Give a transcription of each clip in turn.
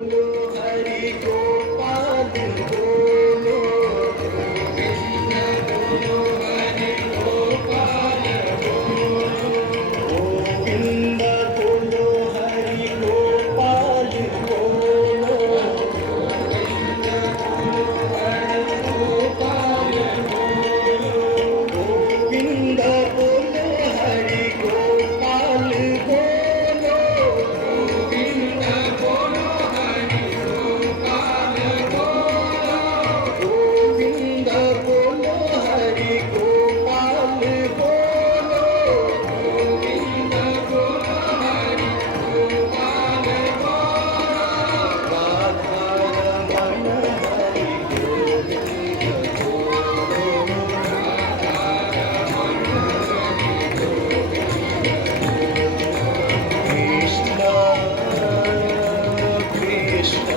हरि गोपाल बोलो, हरि गोपाल बोलो, गोविंद बोलो हरि गोपाल बोलो, हरि गोपाल बोलो, गोविंद बोलो हरि गोपाल बोलो, गोविंद बोलो हरि गोपाल बोलो, गोविंद बोलो हरि गोपाल बोलो, गोविंद बोलो हरि गोपाल बोलो, राधा रमण हरि गोविंद बोलो, राधा रमण हरि कृष्ण कृष्ण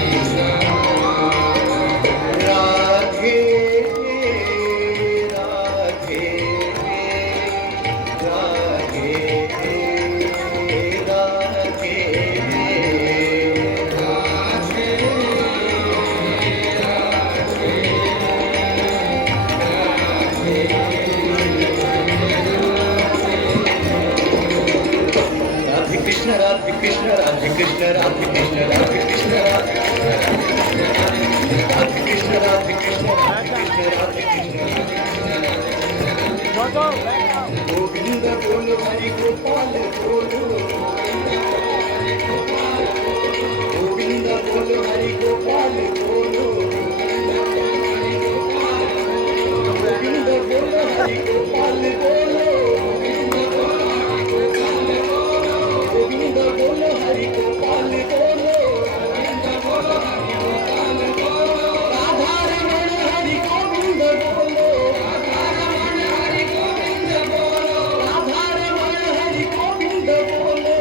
कृष्ण राधे राधे राधे राधे राधे कृष्ण राधे कृष्ण राधे कृष्ण राधे कृष्ण राधे कृष्ण राधे कृष्ण राधे कृष्ण राधे कृष्ण गोविंद बोलो हरि गोपाल बोलो, गोविंद बोलो हरि गोपाल बोलो, गोविंद बोलो हरि गोपाल बोलो, गोविंद बोलो हरि गोपाल बोलो, राधा रमण हरि गोविंद बोलो, राधा रमण हरि गोविंद बोलो, राधा रमण हरि गोविंद बोलो,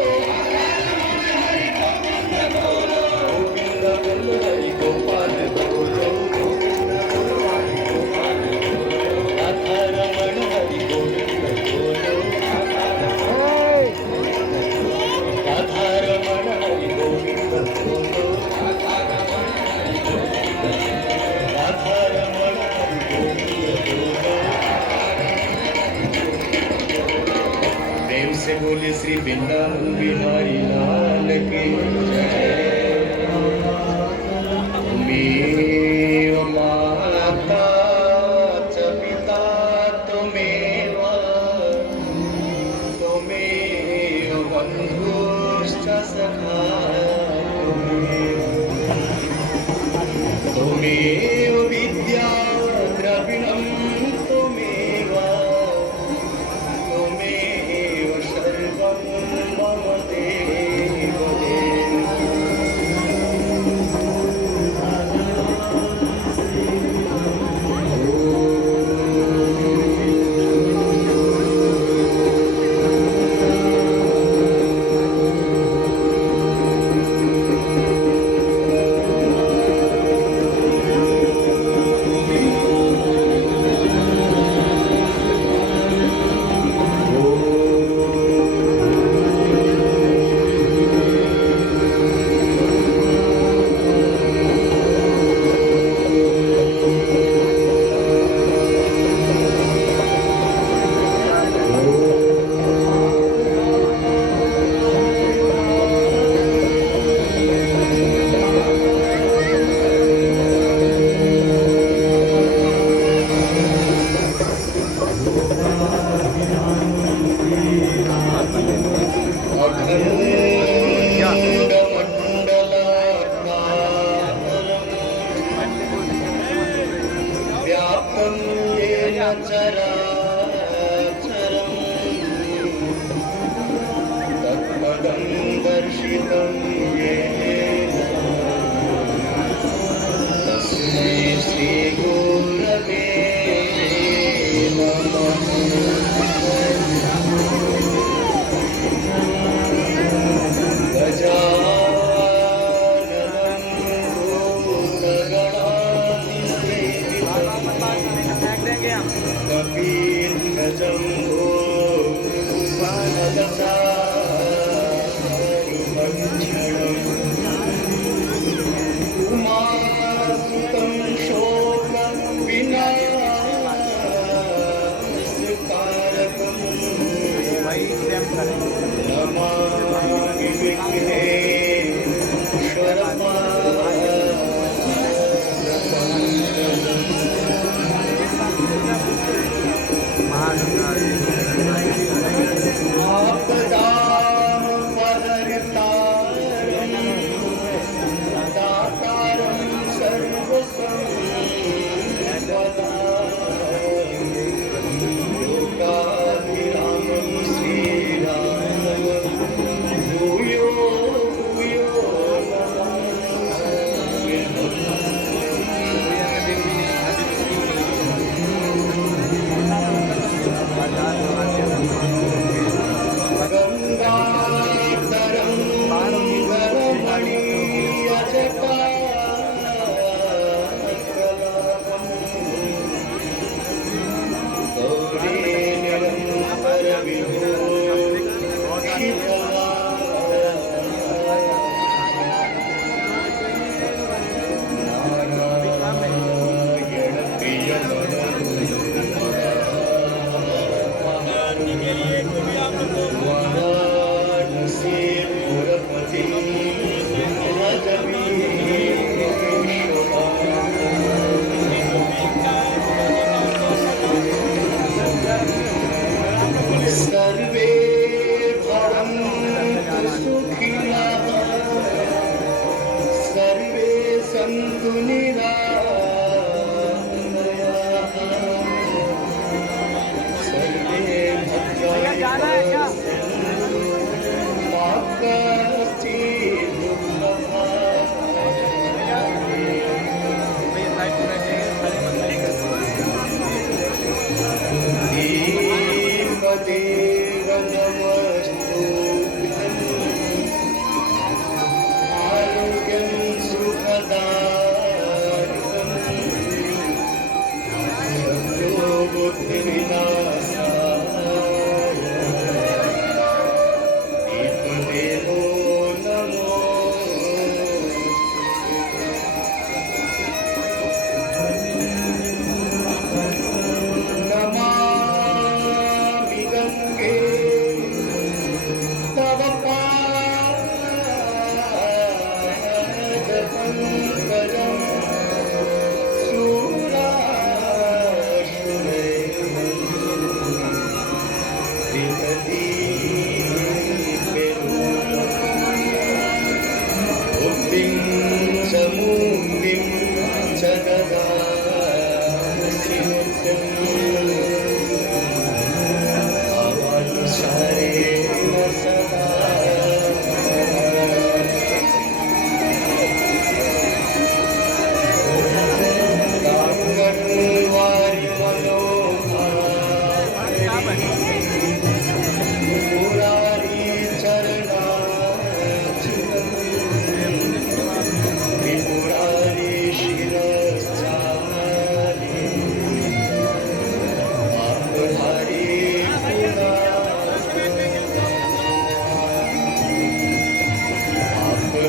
गोविंद बोलो हरि गोपाल बोलो, राधा रमण हरि गोविंद बोलो, राधा रमण हरि गोविंद बोलो, राधा रमण हरि गोविंद बोलो। प्रेम से बोले श्री वृंदावन बिहारी लाल की जय। तुमेव माता च पिता त्वमेव, त्वमेव बन्धुश्च सखा त्वमेव, त्वमेव विद्या द्रविणं त्वमेव, त्वमेव सर्वं मम देव देव।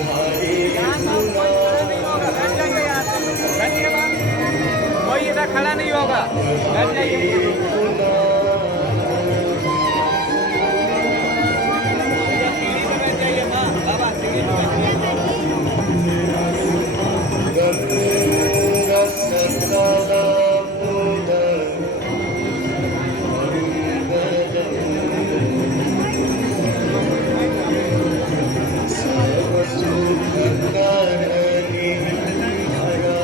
तुम्हारे गुना बैठ जाइए यहाँ से, बैठिए बाप, कोई इधर खड़ा नहीं होगा, बैठ जाइए। गुना सीढ़ी पे बैठ जाइए माँ, बाबा सीढ़ी पे बैठिए। गंगा सकला मुदं सर्वसुखकारिणी हरा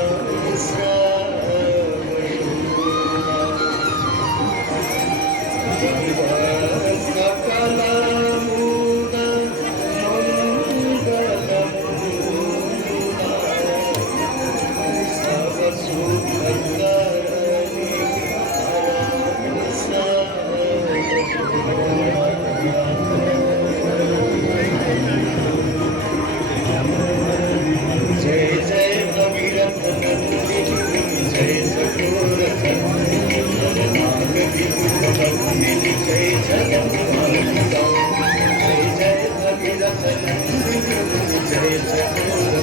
जय जय भगीरथ नंदिनी जय चकोर नंदिनी जय जगन्माता जय जय भगीरथ नंदिनी जय चकोर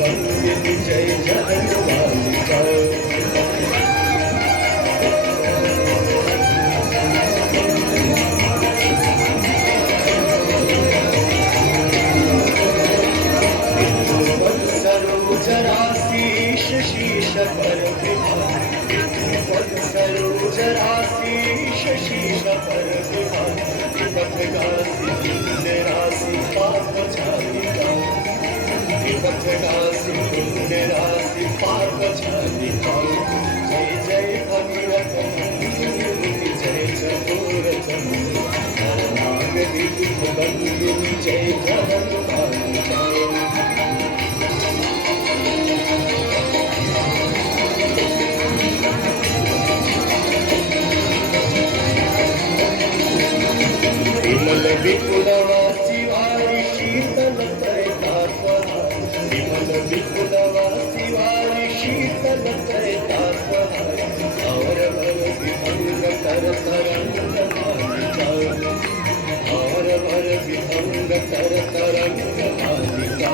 नंदिनी जय जगन्माता सरोजराशीष शीश पर सरोजराशीष शीश पर विपथ गासी पुण्य राशि पाप छालिका विपथ गासी पुण्य राशि पाप छालिका जय जय भगीरथ नंदिनी जय चकोर नाग विदुष बंदिनी जय जगन्माता विमल विपुलवासी वारी शीतल तैतात्महा विमल विपुलवासी वारी शीतल तैतात्महा और भर विभंग कर तरंग मालिका और भर विभंग कर तरंग मालिका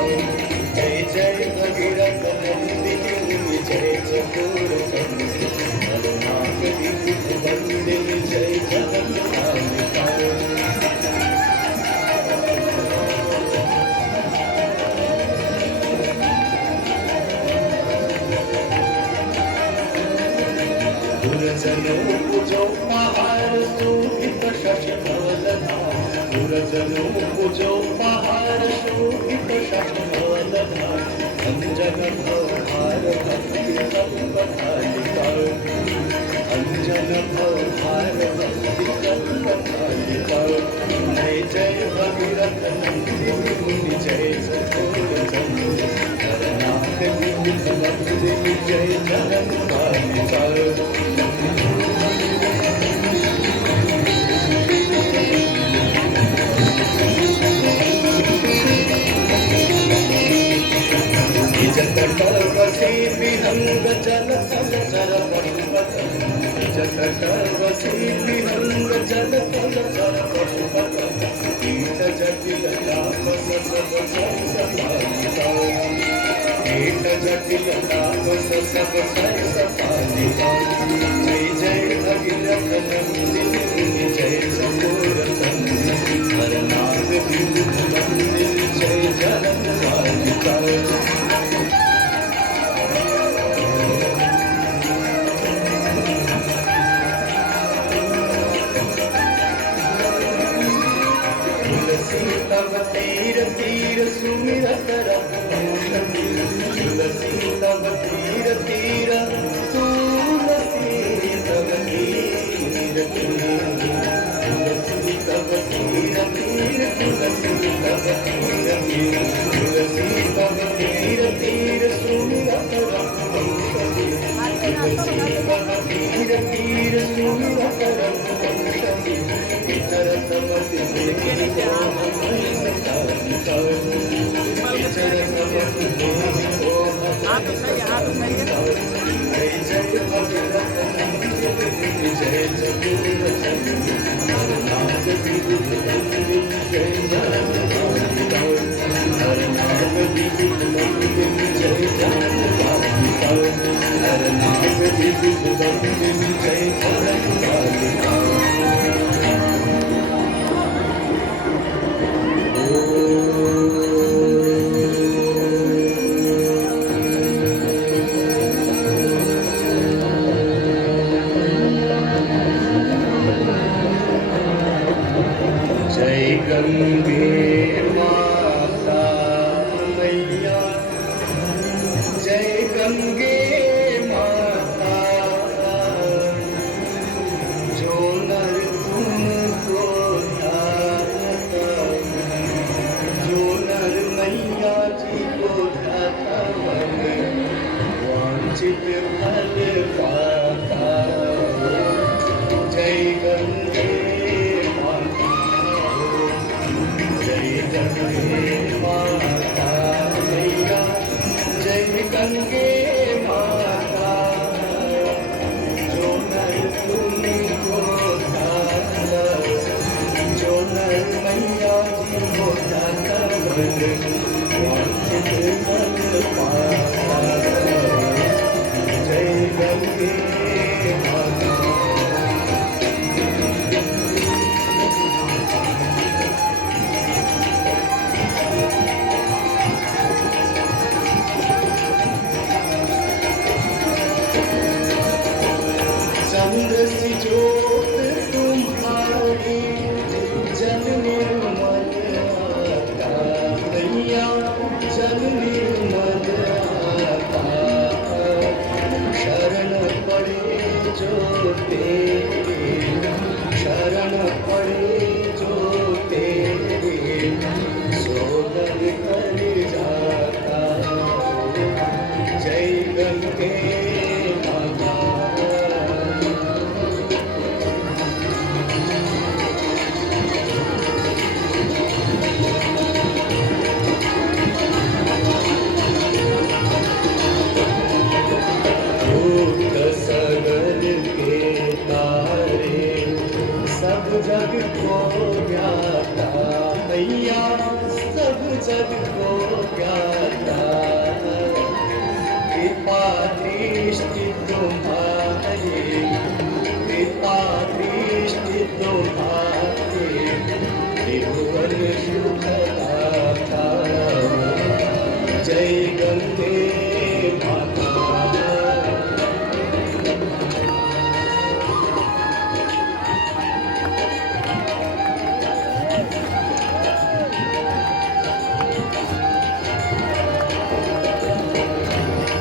जय जय भगीरथ नंदिनी जय चकोर नाग विदुष बंदिनी जय जगन्माता गुरजनों पूजो पहाड़ शोभित शशमालधा गुरजनों पूजो पहाड़ शोभित शशमालधा अंजन भवहार भक्ति कल्पतालिका अंजन भवहार भक्ति कल्पतालिका जय जय भगीरथ नंदिनी जय चकोर नाग विदुष बंदिनी जय जगन्माता जटवसी विहंग जल थल चर पशुपत जटवसी विहंग जल थल चर पशुपत कीट जटिल तापस सब संसारिका कीट जटिल तापस सब संसारिका जय जय भगीरथ नंदिनी जय चकोर नाग विदुष बंदिनी जय जगन्माता तुलसी तव तीर तीर सुमिरत रघुनंदन तुलसी तव तीर तीर तुलसी तव तीर तुलसी तव तीर तीर तुलसी तव तीर तुलसी तव तीर तीर सुमिरत रघुनंदन तुलसी तव तीर तीर सुमिरत रघुनंदन इतरत मति जय जय जय गंगे माता मैया, जय गंगे माता, जो नर तुमको ध्याता, जो नर मैया जी को ध्याता, मन वांछित फल पाता। जय गंगे माता, जय गंगे माता मैया, जय गंगे माता, जो नर तुमको ध्याता, जो नर मैया जी को ध्याता, मन वांछित फल पाता। जय गंगे माता। चंद्र सी ज्योत तुम्हारी, जल निर्मल आता मैया, जल निर्मल आता। शरण पड़े जो तेरे, शरण पड़े जो तेरे, सोगल कर जाता। जय गंगे माता। भूत सगल के तारे, सब जग को ज्ञाता मैया, सब जग को ज्ञाता। कृपा दृष्टि तुम्हारी, कृपा दृष्टि तुम्हारी, त्रिभुवन सुखदाता। जय गंगे माता।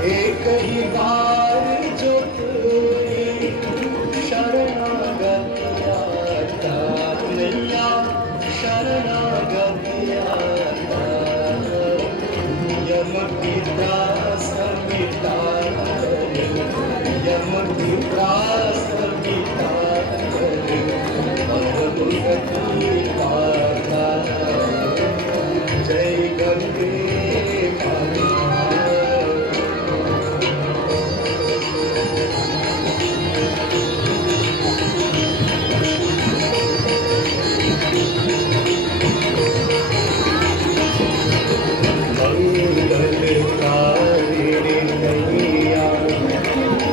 एक ही बार जो कोई शरणागत आता मैया, शरणागत आता। यम की त्रास मिटाकर, यम की त्रास मिटाकर, अद्भुति पाता। जय गंगे माता। मंगलकारी मैया,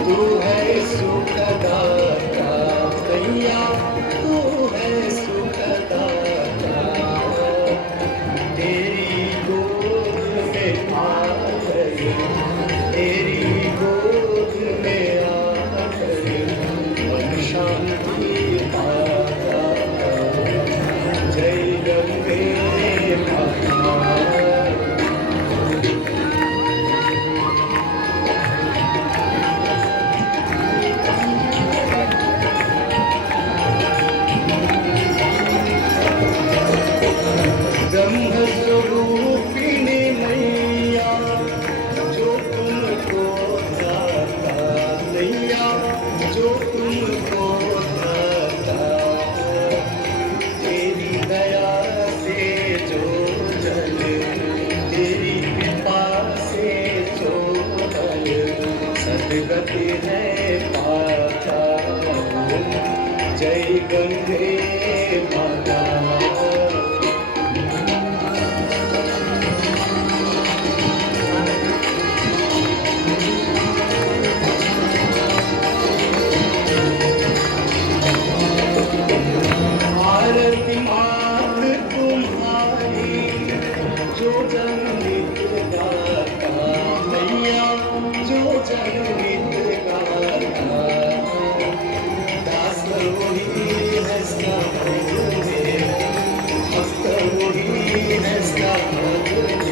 तू है सुखदाता मैया, तू है सुखदाता। तेरी गोद में आ गई, तेरी गोद में आ गई, मन शांति पाता। जय गंगे माता। ब्रह्म स्वरूपिणी मैया, जो तुमको ध्याता मैया, जो तुमको ध्याता। तेरी दया से जो जल, तेरी कृपा से जो फल, सद्गति है पाता। जय गंगे माता। Thank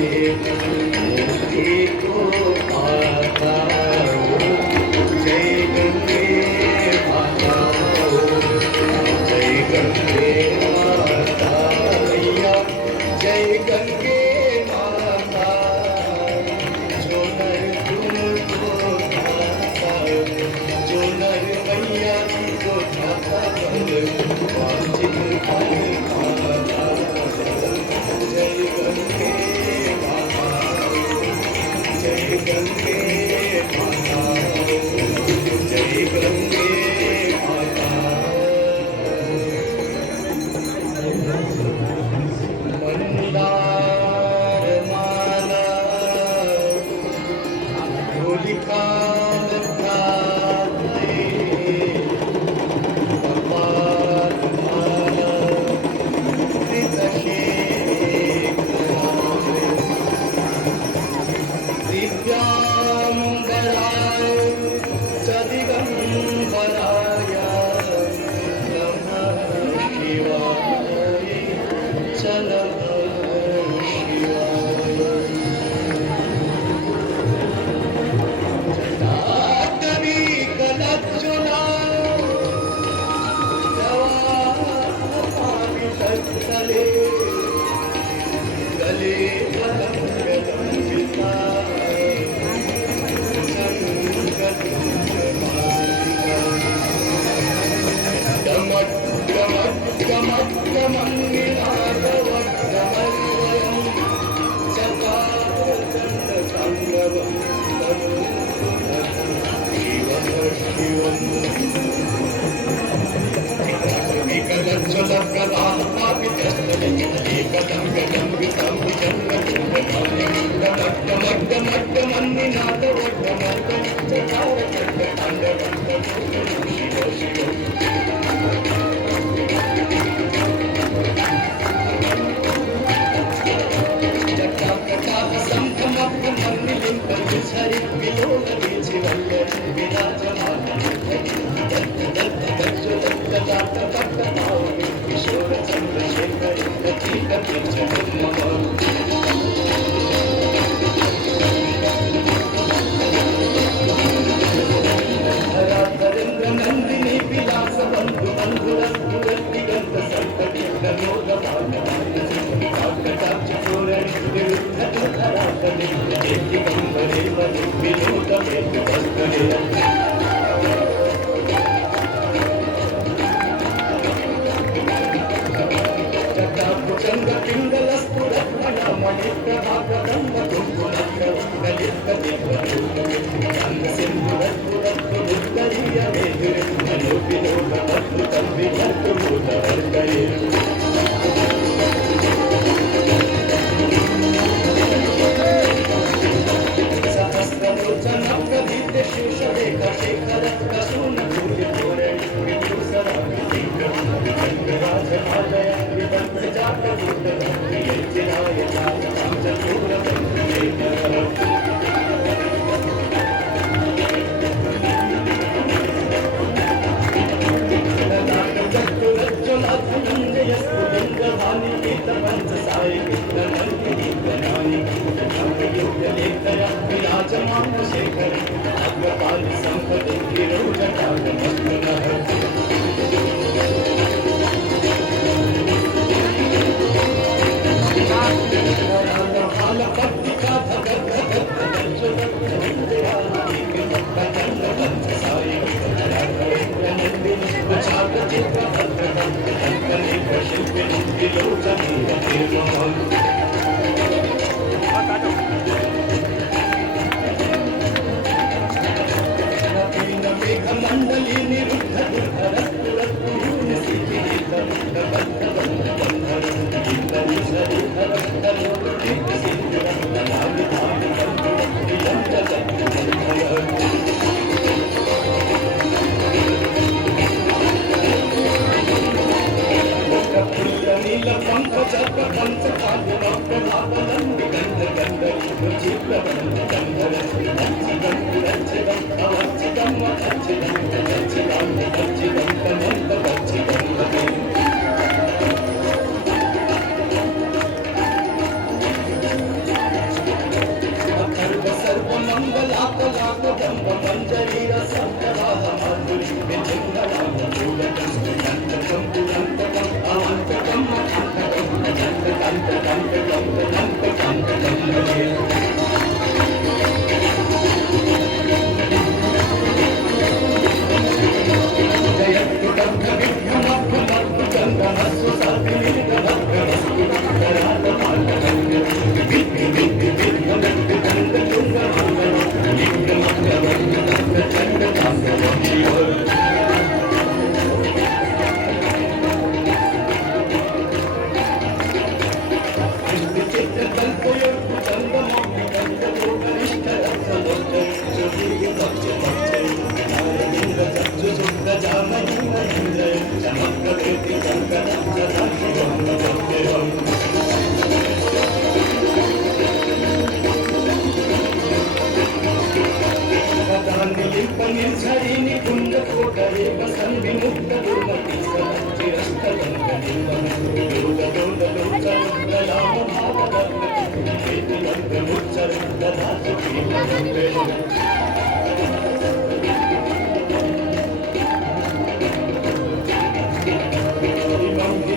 you.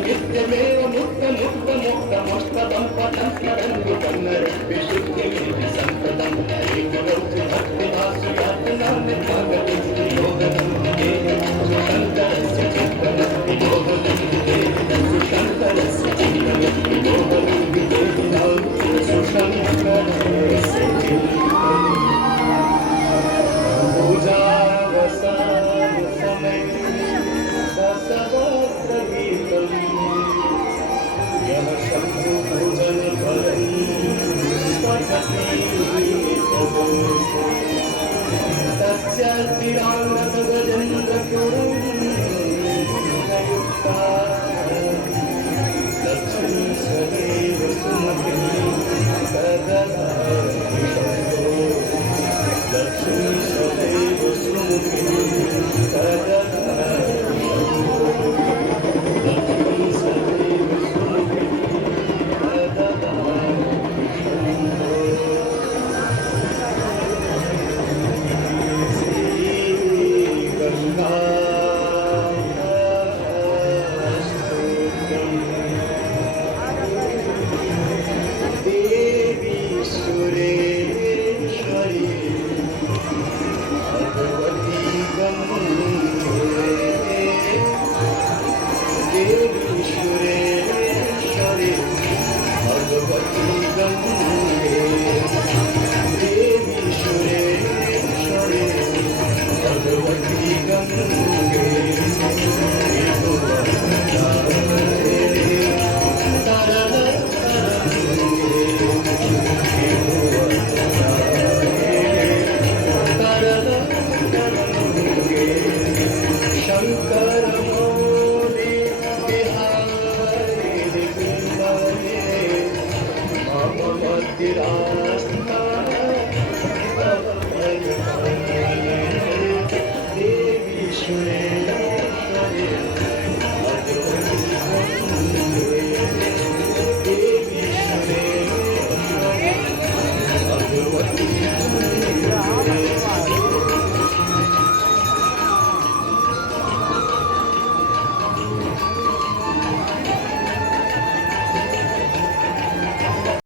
नित्यमेव मुक्त मुक्त मुक्त मोष्टदं पदं स्मरन्तु कन्नडे शुद्धिमेव सम्पदं एकगौति भक्तिभासु यातनानि भागति योगदं सुशङ्करस्य चित्तमस्ति योगदं सुशङ्करस्य चित्तमस्ति योगदं सुशङ्करस्य चित्तमस्ति पूजावसान समय दशवक्त्रगीतम् यः शम्भु पूजन फलं पठति तस्यार्तिराङ्गगजेन्द्रपुरं युक्ता लक्ष्मी सदैव सुमतिं तदधाति शम्भो लक्ष्मी सदैव सुमतिं तदधाति लक्ष्मी सदैव सुमतिं तदधाति देवी सुरेश्वरी भगवती गंगे देवी सुरेश्वरी भगवती गंगे देवी सुरेश्वरी भगवती गंगे शंकर मोरे बिहारी बिंबरे मम मदिरास्ता देवी सुरे